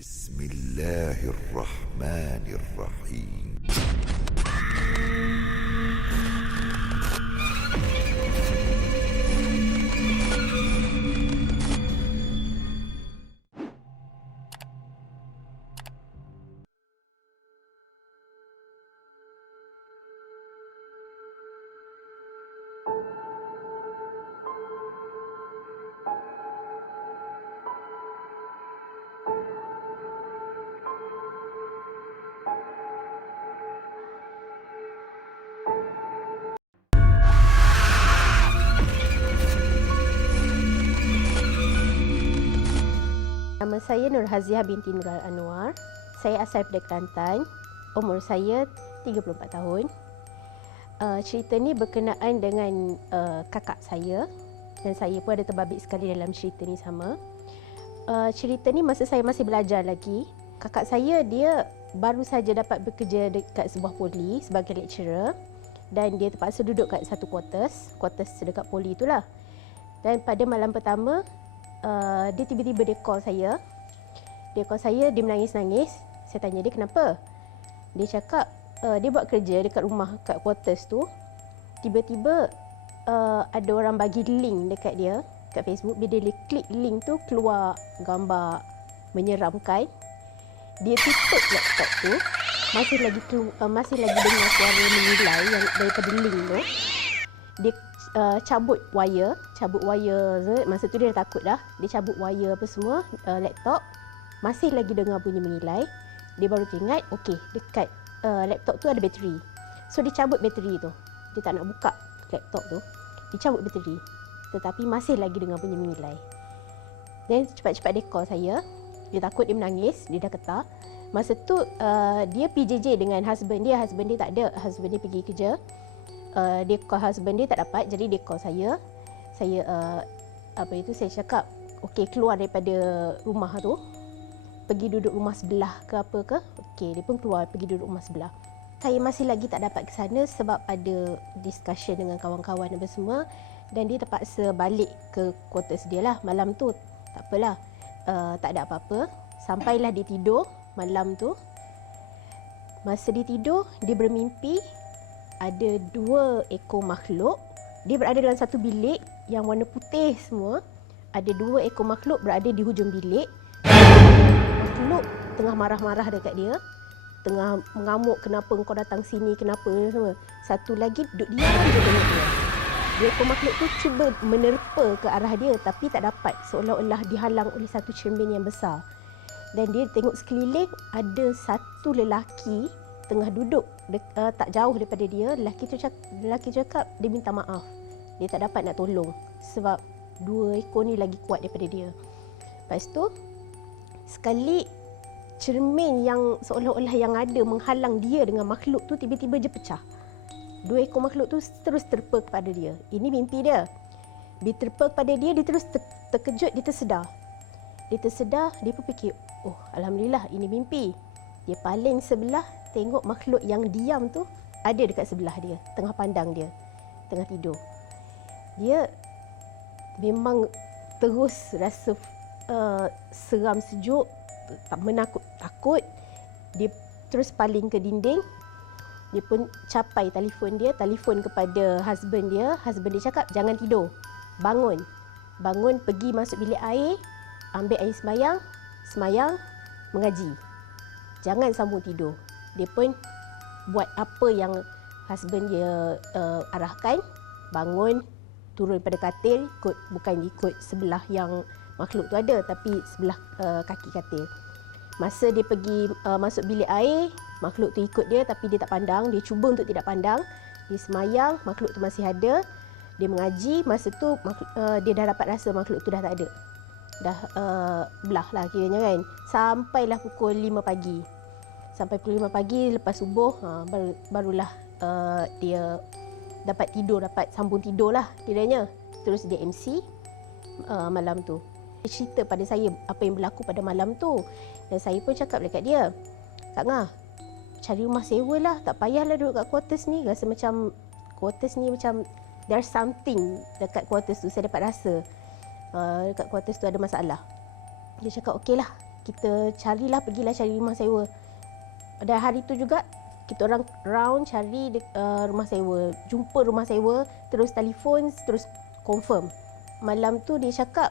Bismillahirrahmanirrahim. Nama saya Nur Haziah binti Negara Anwar. Saya asal dari Kelantan. Umur saya 34 tahun. Cerita ni berkenaan dengan kakak saya dan saya pun ada terbabit sekali dalam cerita ni sama. Cerita ni masa saya masih belajar lagi. Kakak saya dia baru saja dapat bekerja dekat sebuah poli sebagai lecturer dan dia terpaksa duduk kat satu quarters dekat poli itulah. Dan pada malam pertama dia tiba-tiba dia call saya. Dia menangis-nangis. Saya tanya dia kenapa. Dia cakap dia buat kerja dekat rumah kat quarters tu. Tiba-tiba ada orang bagi link dekat dia kat Facebook. Bila dia klik link tu keluar gambar menyeramkan. Dia tutup laptop tu. Masih lagi dengar suara mengilai yang daripada link tu. Dia cabut wire masa tu dia dah takut dah. Dia cabut wire apa semua laptop, masih lagi dengar bunyi mengilai. Dia baru teringat, okey, dekat laptop tu ada bateri. So dia cabut bateri tu. Dia tak nak buka laptop tu. Dia cabut bateri. Tetapi masih lagi dengar bunyi mengilai. Dan cepat-cepat dia call saya. Dia takut, dia menangis, dia dah getar. Masa tu dia PJJ dengan husband dia tak ada. Husband dia pergi kerja. Dia call husband dia tak dapat, jadi dia call saya. Saya saya cakap okey, keluar daripada rumah tu, pergi duduk rumah sebelah ke apa ke. Okey, dia pun keluar pergi duduk rumah sebelah. Saya masih lagi tak dapat ke sana sebab ada discussion dengan kawan-kawan apa semua dan dia terpaksa balik ke quarters dia lah malam tu. Tak apalah, tak ada apa-apa. Sampailah dia tidur malam tu. Masa dia tidur, dia bermimpi ada 2 ekor makhluk. Dia berada dalam satu bilik yang warna putih semua. Ada 2 ekor makhluk berada di hujung bilik. Makhluk tengah marah-marah dekat dia. Tengah mengamuk, kenapa engkau datang sini, kenapa semua. Satu lagi duduk diam je dengan dia. 2 ekor makhluk tu cuba menerpa ke arah dia tapi tak dapat. Seolah-olah dihalang oleh satu cermin yang besar. Dan dia tengok sekeliling, ada satu lelaki tengah duduk tak jauh daripada dia. Lelaki cakap dia minta maaf. Dia tak dapat nak tolong sebab 2 ekor ni lagi kuat daripada dia. Lepas tu sekali cermin yang seolah-olah yang ada menghalang dia dengan makhluk tu tiba-tiba je pecah. 2 ekor makhluk tu terus terpa kepada dia. Ini mimpi dia. Bila terpa kepada dia, dia terus terkejut, dia tersedar. Dia pun fikir, oh alhamdulillah ini mimpi. Dia paling sebelah tengok makhluk yang diam tu ada dekat sebelah dia, tengah pandang dia, tengah tidur. Dia memang terus rasa seram sejuk, takut. Dia terus paling ke dinding. Dia pun capai telefon kepada husband dia. Husband dia cakap, jangan tidur, bangun, pergi masuk bilik air, ambil air semayang, mengaji. Jangan sambung tidur. Dia pun buat apa yang husband dia arahkan. Bangun, turun pada katil, bukan ikut sebelah yang makhluk tu ada, tapi sebelah kaki katil. Masa dia pergi masuk bilik air, makhluk tu ikut dia tapi dia tak pandang. Dia cuba untuk tidak pandang. Dia semayang, makhluk tu masih ada. Dia mengaji, masa tu dia dah dapat rasa makhluk tu dah tak ada. Dah belah lah kiranya kan. Sampailah pukul 5 pagi. Lepas subuh barulah dia dapat sambung tidur lah kiranya. Terus dia MC malam tu. Dia cerita pada saya apa yang berlaku pada malam tu. Dan saya pun cakap dekat dia, Kak Ngah, cari rumah sewa lah. Tak payahlah duduk kat quarters ni. Rasa macam quarters ni macam there's something dekat quarters tu. Saya dapat rasa dekat quarters tu ada masalah. Dia cakap okey lah, kita pergilah cari rumah sewa. Dan hari tu juga kita orang round cari rumah sewa, jumpa rumah sewa, terus telefon, terus confirm. Malam tu dia cakap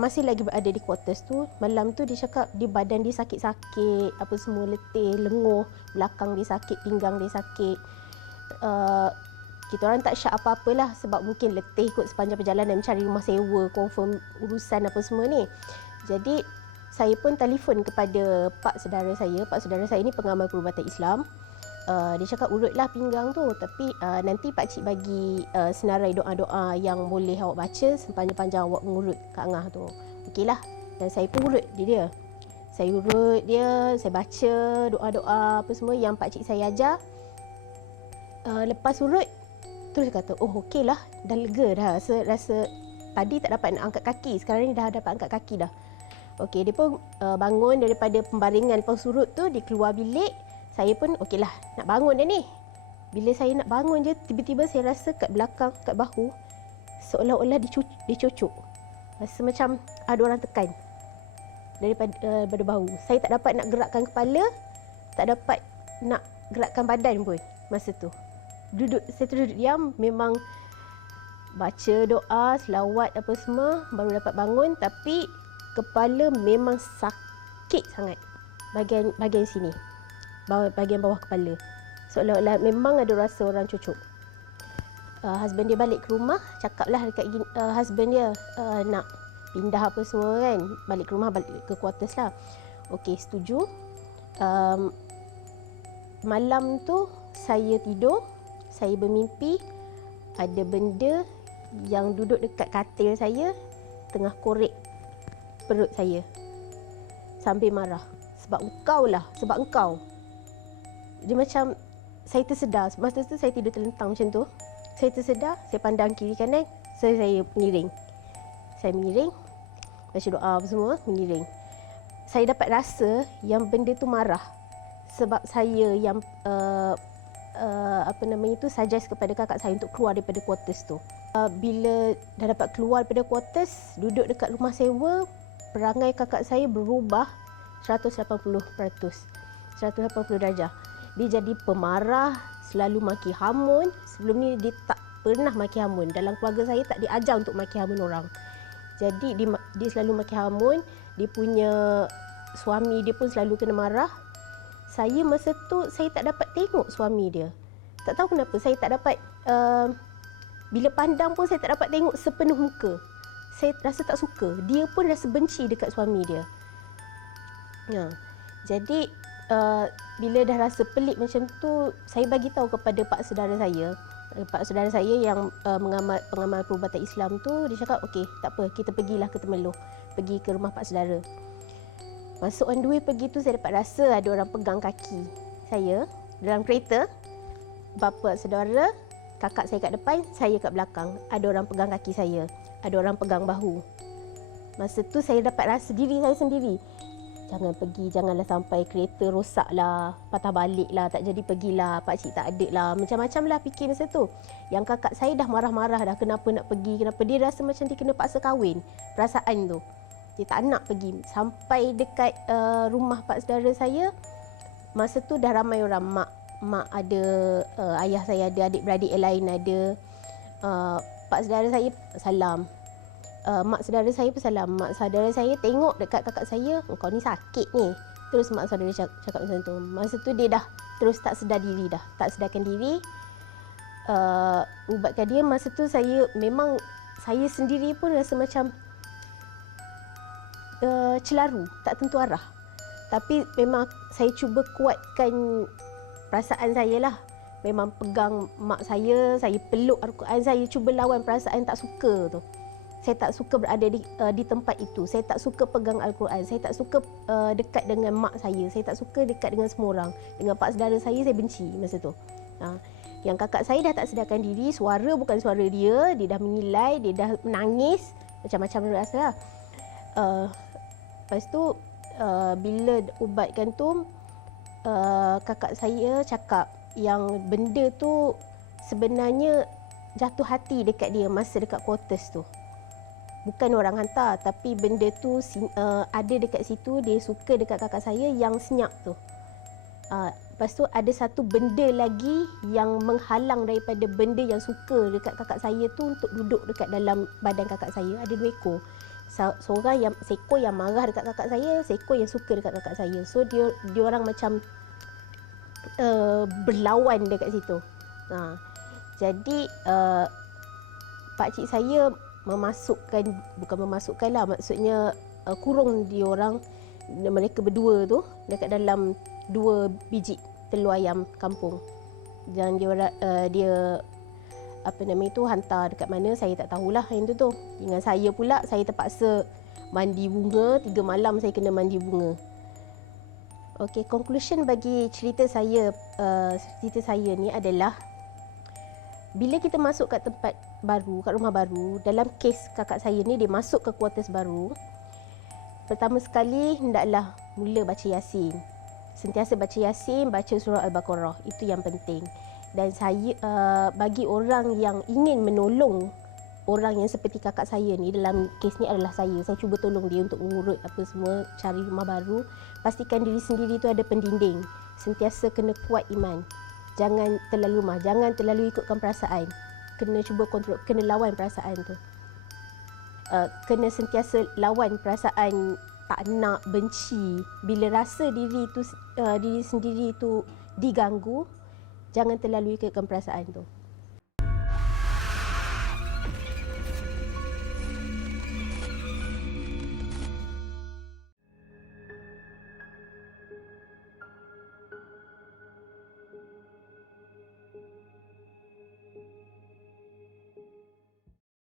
masih lagi berada di quarters tu. Malam tu dia cakap badan dia sakit-sakit, apa semua, letih, lenguh, belakang dia sakit, pinggang dia sakit. Kita orang tak syak apa-apalah sebab mungkin letih kot sepanjang perjalanan mencari rumah sewa, confirm urusan apa semua ni. Jadi saya pun telefon kepada pak saudara saya. Pak saudara saya ni pengamal perubatan Islam. Dia cakap urutlah pinggang tu, tapi nanti pakcik bagi senarai doa-doa yang boleh awak baca sepanjang-panjang awak mengurut Kak Angah tu. Okeylah. Dan saya pun urut dia. Saya urut dia, saya baca doa-doa apa semua yang pakcik saya ajar. Lepas urut, terus kata, oh okeylah, dah lega dah. Rasa tadi tak dapat nak angkat kaki, sekarang ni dah dapat angkat kaki dah. Okey, dia pun bangun daripada pembaringan lepas urut tu, dia keluar bilik. Saya pun okeylah, nak bangun dah ni. Bila saya nak bangun je, tiba-tiba saya rasa kat belakang, kat bahu, seolah-olah dicocok. Rasa macam ada orang tekan daripada bahu. Saya tak dapat nak gerakkan kepala, tak dapat nak gerakkan badan pun masa tu. Saya duduk diam, memang baca doa, selawat apa semua, baru dapat bangun. Tapi kepala memang sakit sangat, bahagian sini, bahagian bawah kepala, seolah-olah memang ada rasa orang cucuk. Husband dia balik ke rumah, cakaplah dekat husband dia nak pindah apa semua kan, balik ke rumah, balik ke quarters lah. Okey, setuju. Malam tu saya tidur, saya bermimpi ada benda yang duduk dekat katil saya, tengah korek perut saya sambil marah. Sebab engkau. Dia macam, saya tersedar. Masa tu saya tidur terlentang macam tu. Saya tersedar, saya pandang kiri kanan, saya mengiring. Saya mengiring, baca doa apa semua, mengiring. Saya dapat rasa yang benda tu marah sebab saya yang suggest kepada kakak saya untuk keluar daripada quarters tu. Bila dah dapat keluar daripada quarters, duduk dekat rumah sewa, perangai kakak saya berubah 180 darjah. Dia jadi pemarah, selalu maki hamun. Sebelum ni dia tak pernah maki hamun. Dalam keluarga saya tak diajar untuk maki hamun orang. Jadi dia selalu maki hamun. Dia punya suami dia pun selalu kena marah. Saya masa tu saya tak dapat tengok suami dia. Tak tahu kenapa saya tak dapat, bila pandang pun saya tak dapat tengok sepenuh muka. Saya rasa tak suka. Dia pun rasa benci dekat suami dia. Jadi bila dah rasa pelik macam tu, saya bagi tahu kepada pak saudara saya. Pak saudara saya yang pengamal perubatan Islam tu, dia cakap, okey, tak apa, kita pergilah ke Temeloh. Pergi ke rumah pak saudara. Masuk on the way pergi tu, saya dapat rasa ada orang pegang kaki saya dalam kereta. Bapa saudara, kakak saya kat depan, saya kat belakang. Ada orang pegang kaki saya, ada orang pegang bahu. Masa tu saya dapat rasa diri saya sendiri. Jangan pergi, janganlah sampai kereta rosak lah, patah balik lah, tak jadi pergilah, pakcik tak ada lah. Macam-macam lah fikir masa tu. Yang kakak saya dah marah-marah dah, kenapa nak pergi, kenapa. Dia rasa macam dia kena paksa kahwin, perasaan tu. Dia tak nak pergi. Sampai dekat rumah pak saudara saya, masa tu dah ramai orang. Mak ada, ayah saya ada, adik-beradik yang lain ada. Pak saudara saya salam. Mak saudara saya pun salam. Mak saudara saya tengok dekat kakak saya, kau ni sakit ni. Terus mak saudara cakap macam tu. Masa tu dia dah terus tak sedar diri dah. Tak sedarkan diri. Ubatkan dia. Masa tu saya memang, saya sendiri pun rasa macam celaru, tak tentu arah. Tapi memang saya cuba kuatkan perasaan saya lah. Memang pegang mak saya peluk Al-Quran, saya cuba lawan perasaan tak suka tu. Saya tak suka berada di tempat itu. Saya tak suka pegang Al-Quran. Saya tak suka dekat dengan mak saya. Saya tak suka dekat dengan semua orang. Dengan pak saudara saya benci masa tu. Yang kakak saya dah tak sedarkan diri. Suara bukan suara dia. Dia dah mengilai, dia dah menangis. Macam-macam rasa lah. Lepas tu, bila ubatkan tu, kakak saya cakap yang benda tu sebenarnya jatuh hati dekat dia masa dekat quarters tu. Bukan orang hantar, tapi benda tu ada dekat situ, dia suka dekat kakak saya yang senyap tu. Lepas tu ada satu benda lagi yang menghalang daripada benda yang suka dekat kakak saya tu untuk duduk dekat dalam badan kakak saya. Ada 2 ekor. Seorang seekor yang marah dekat kakak saya, seekor yang suka dekat kakak saya. So dia orang macam berlawan dekat situ. Jadi pakcik saya bukan memasukkan lah, maksudnya kurung mereka berdua tu dekat dalam 2 biji telur ayam kampung. Dan dia hantar dekat mana saya tak tahulah yang tu. Dengan saya pula, saya terpaksa mandi bunga, 3 malam saya kena mandi bunga. Okey, conclusion bagi cerita saya ni adalah bila kita masuk kat tempat baru, kat rumah baru, dalam kes kakak saya ni dia masuk ke kuartus baru, pertama sekali hendaklah mula baca Yasin. Sentiasa baca Yasin, baca surah Al-Baqarah, itu yang penting. Dan saya bagi orang yang ingin menolong orang yang seperti kakak saya ni, dalam kes ni adalah saya cuba tolong dia untuk mengurut apa semua, cari rumah baru. Pastikan diri sendiri tu ada pendinding. Sentiasa kena kuat iman. Jangan terlalu lemah, jangan terlalu ikutkan perasaan. Kena cuba kontrol, kena lawan perasaan tu. Kena sentiasa lawan perasaan tak nak, benci. Bila rasa diri sendiri tu diganggu, jangan terlalu ikutkan perasaan tu.